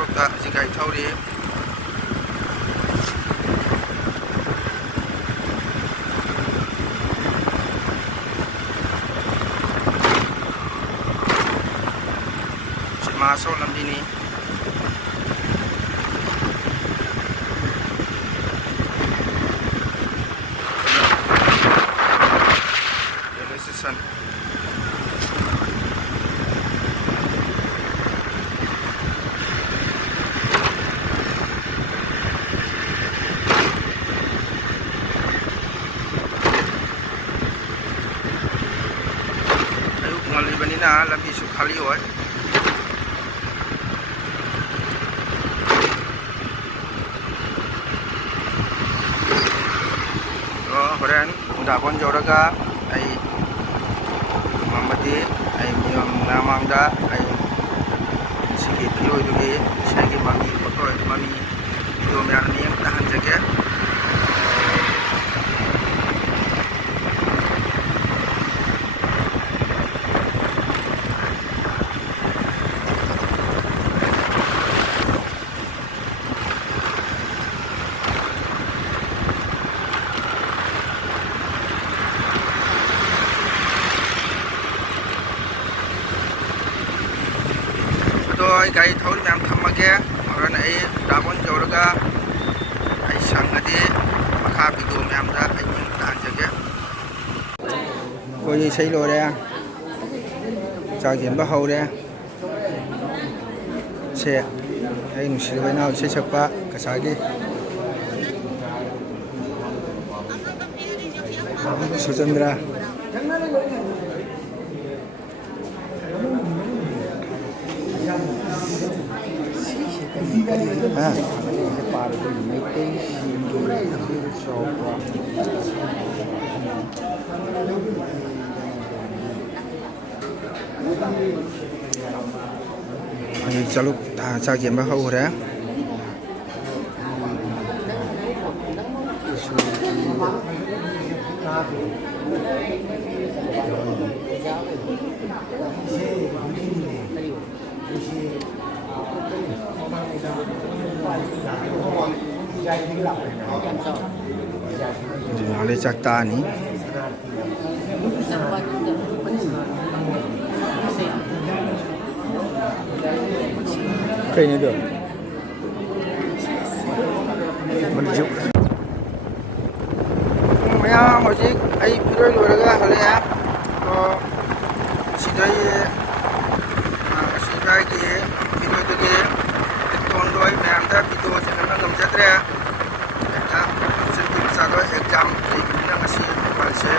ꯁꯣꯔꯣꯛꯇ ꯍꯧꯖꯤꯛ ꯒꯥꯔꯤ ꯊꯧꯔꯤ Masuk lambi ni. Railway station. Ayuk ngali bani na lambi su khali hoy. Horen Dabon Joraga ay mamati ay miyong namangda ay sige pilo dugi sige mami photo mami video me ani ang tahan jage tôi cái thối nam thăm mà kia rồi này Dabon Joraga ai sang đi mà khá bị đồ nam ra anh những tàn cho kia coi xây lô đây chào diễn bao hậu đây xe anh xử với nào sẽ sắp ba cái sao đi Sujandra chalo sao chuyện bao hậu đấy oleh cakta ni kayaknya dia menuju mayam ojik ai pidoi loraga halaya to sidai sidai ki pidoi de tondoi mayam da pidoi jangan ngamjatre ta sentim sado exam na ngasi balse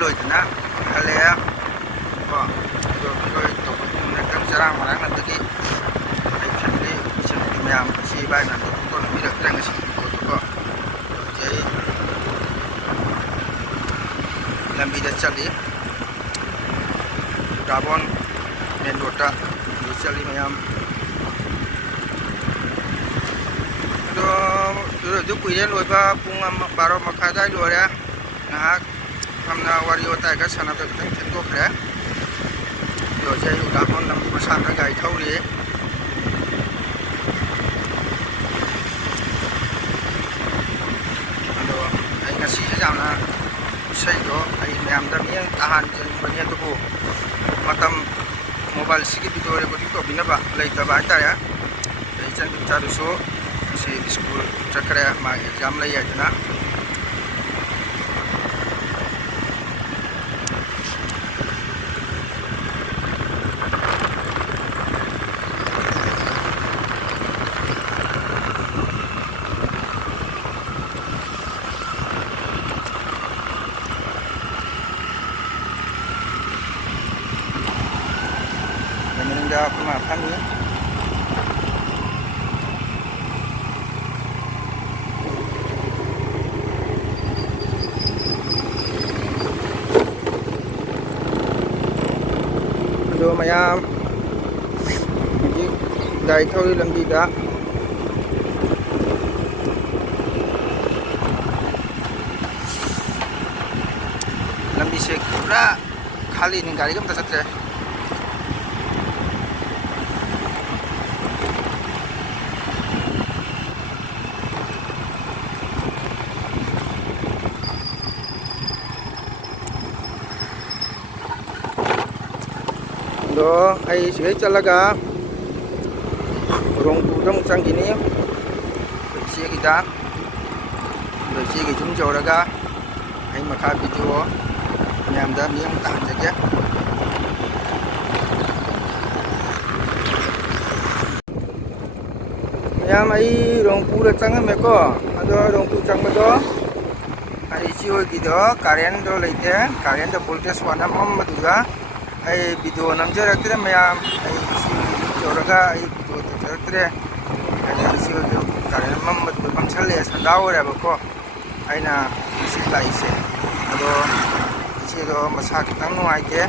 lôi na halea ko lôi to na kan jarang marang nanti ki ai family chen myam si bai na to mi rak rang si ko to ko jai lambi da chali Dabon main road ta chali myam do kuyen loi ba pung 12 makhai dai loi ya ngahak हमना वारी होता है सना तो तंग को खरे जो जे Dabon लंबी मसान का गाय थौरी तो आई ngasi जामना sei do ai ma'am दा मियं ताहान जन बनिया तो को मतम मोबाइल सिगी video recording तो बिना बा लेता बा ताया जन चालू सो से स्कूल चकरे मा एग्जाम लई आजना Ada pemaafan ya. Aduh mayam. Jadi dari thori lambi da. Lambi से पूरा खाली नहीं गाड़ी कम चलते दो आई से चलगा रोंगपुर चंगिनी चे गिदा चे गी जुम जौरगा आई मखा वीडियो मैम मियम तांजगे मैम आई रोंगपुर चंगमेको अदो रोंगपुर चंगबदो आई चिओगिदो कारेंट दो लेते कारेंट वोल्टेज वाना ममदुगा आई वीडियो नमजरक्तरे मैम आई जौरगा आई वीडियो तजरक्तरे आई चिओगिदो कारेंट ममदुगा ममसले संदावरेबको आइना मसी लाइसे अदो इसेदो मसा खितंग नुआइते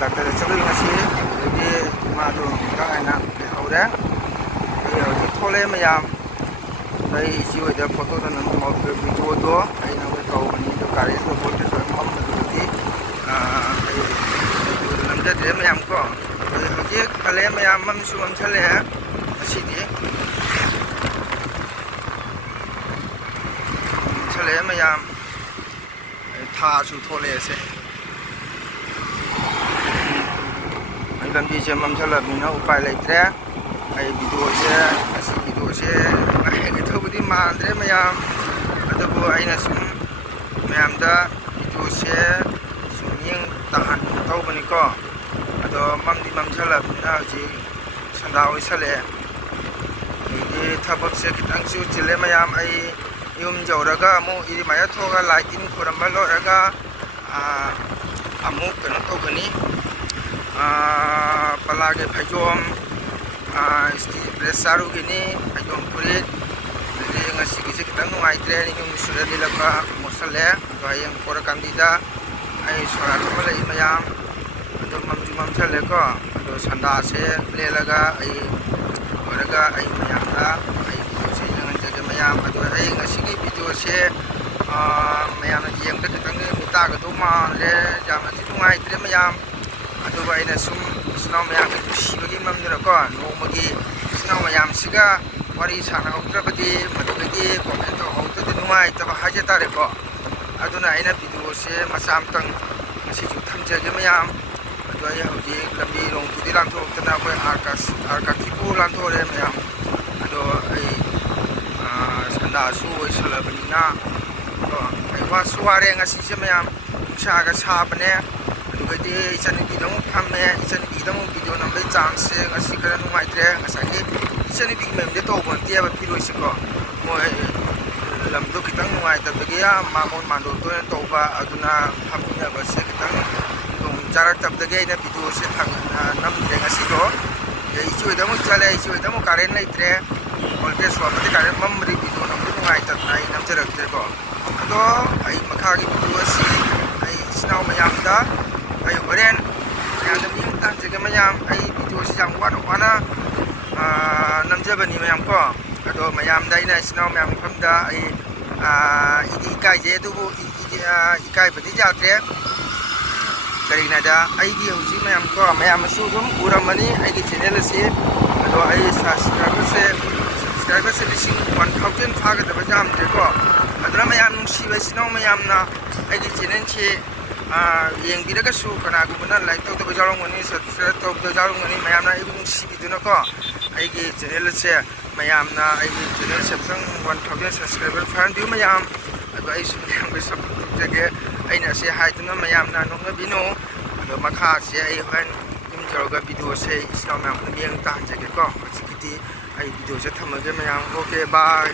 डॉक्टर चलुई ngasi दि मादो गायना हौरे आई हजि थोले मैम आई चिओगिदो फोटो दो नम वीडियो दो आई नम गावनि दो कारेंट दो वोल्टेज ममदुगि नमजदे मैम को हजि खले मैम ममसु ममसले असिदि चले मैम थासु थोले से लंबी से ममसलबनिना उपाय लेत्रे आई वीडियो से हेगे थोबदि मानद्रे मैम अदबो आइना सुम मैम दा वीडियो से सुमिंग ताहान तौबनिको अदो ममदि ममसलबनिना हजि संदा ओइसले इदि थबक से खितंग सु चिले मैम आई यूम जौरगा अमु इदि माया थोगा लाइटिंग खुरम्बा लोरगा अमु कनो तौगनि पलागे फैजोम स्टी प्रेस सारुगिनी फैजोम पुरित इदि ngasi खितंग नुआइत्रे यूम सुरा दिलका मोसले गायं कोरकांदिदा आई सोरा थमले मैम अदो ममजु ममसलेको अदो संदा से लेलगा आई ओरगा आई मैमदा आई से जंगन मैम अदो आई ngasi वीडियो से मैम येंगदा खितंग मितागा दो मानले जामजि नुआइत्रे मैम अदो आइना सुम स्नाव मैम सिबगी ममदरको नोमगी स्नाव मैम सिगा वारी साना होत्रबदि मदुगि कमेंट होतदि नुआइतबा हाजे तारेको अदुना आइना वीडियो से मसामतंग ngasi ju thamjage मैम अदो आई हौजि लंबी रोंगपुदि लांथोक्तना कोइ आरकाथिपु लांथोरे मैम अदो आई संदासु ओइसलबनिना आई वा सुवारे ngasi se मैम सागा साबने अदुगदि इचनिबि दमु फामे इचनिबि दमु वीडियो नंबर चांस से ngasi करा नुमाइत्रे ngasi इचनिबि मेमदे तोबनते अब फिरोइसको मोय लमदो खितंग नुआइतबगे मामोन मांदो तो तोबा अदुना फामिना बसे खितंग नुम जारक तबदगे इना वीडियो से थांग नमदे ngasi दो इचुइदमु चले इचुइदमु कारेंट लेत्रे वोल्टेज वामदे कारेंट ममरि वीडियो नंबर नुआइतनाइ नमजरक्तेको अदो आई मखागी वीडियो से आई स्नाव मैमदा आई होरेन याना मियं तांजगे मैम आई वीडियो से जाम वाना नमजबनी मैम को अदो मैम दाइना स्नाव मैम फमदा आई इदि इकाइजे दुबु इकाइबदि जात्रे करिनादा आइगी हौजि मैम को मैम सु दुम उरमनी आइगी चैनल से अदो आई सब्सक्राइबर से लिसिंग 1000 फागदबा जामजे को अदरा मैम नुसिबा स्नाव मैमना आइगी चैनल से येंबिरगसु कनागुबना लाइक तौदबा जारंगनि सब्सक्राइब तौदबा जारंगनि मैमना आइगी नुसिबिदुना को आइगी चैनल से मैमना आइगी चैनल से 1000 सब्सक्राइबर फांदिउ मैम अदो आई सुमयम बे सपोर्ट जगे आइना से हाइदुना मैमना नोंगबिनो अदो मखा से आई होन युम जौरगा वीडियो से स्नाव मैम मियं तांजगे को हजिकिदि आई वीडियो से थमगे मैम ओके बाय